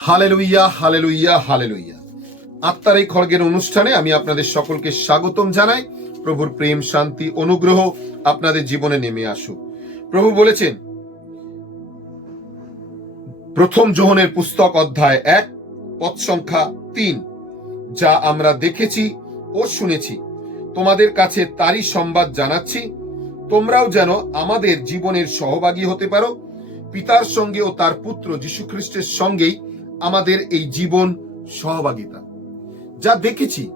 Hallelujah hallelujah hallelujah আত্মার এই খড়গের অনুষ্ঠানে আমি আপনাদের সকলকে স্বাগতম জানাই। প্রভুর প্রেম, শান্তি, অনুগ্রহ আপনাদের জীবনে নেমে আসুক। প্রভু বলেছেন, প্রথম যোহনের পুস্তক অধ্যায় এক পদ সংখ্যা তিন, যা আমরা দেখেছি ও শুনেছি। তোমাদের কাছে তারই সংবাদ জানাচ্ছি, তোমরাও যেন আমাদের জীবনের সহভাগী হতে পারো। পিতার সঙ্গে ও তার পুত্র যীশুখ্রিস্টের সঙ্গেই আমাদের এই জীবন সহভাগিতা। যা দেখেছি,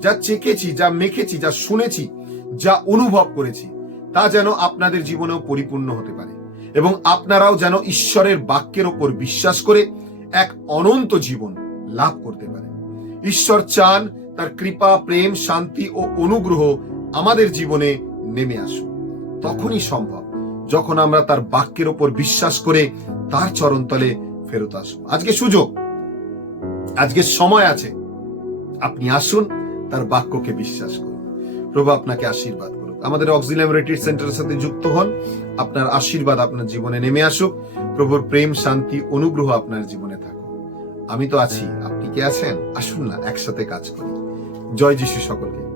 যা চেকেছি, যা মেখেছি, যা শুনেছি, যা অনুভব করেছি, তা যেন আপনাদের জীবনেও পরিপূর্ণ হতে পারে এবং আপনারাও যেন ঈশ্বরের বাক্যের ওপর বিশ্বাস করে এক অনন্ত জীবন লাভ করতে পারেন। ঈশ্বর চান তার কৃপা, প্রেম, শান্তি ও অনুগ্রহ আমাদের জীবনে নেমে আসুক। তখনই সম্ভব, যখন আমরা তার বাক্যের ওপর বিশ্বাস করে তার চরণতলে ফেরত আসব আজকে সুযোগ। আজকে সময় আছে। আপনি আসুন, তার বাক্যকে বিশ্বাস করুন। প্রভু আপনাকে আশীর্বাদ করুক। আমাদের অক্সিলাম রিট্রিট সেন্টারের সাথে যুক্ত হন। আপনার আশীর্বাদ আপনার জীবনে নেমে আসুক। প্রভুর প্রেম, শান্তি, অনুগ্রহ আপনার জীবনে থাকুক। আমি তো আছি। আপনি কে আছেন? আসুন না, একসাথে কাজ করি। জয় যিশু সকলকে।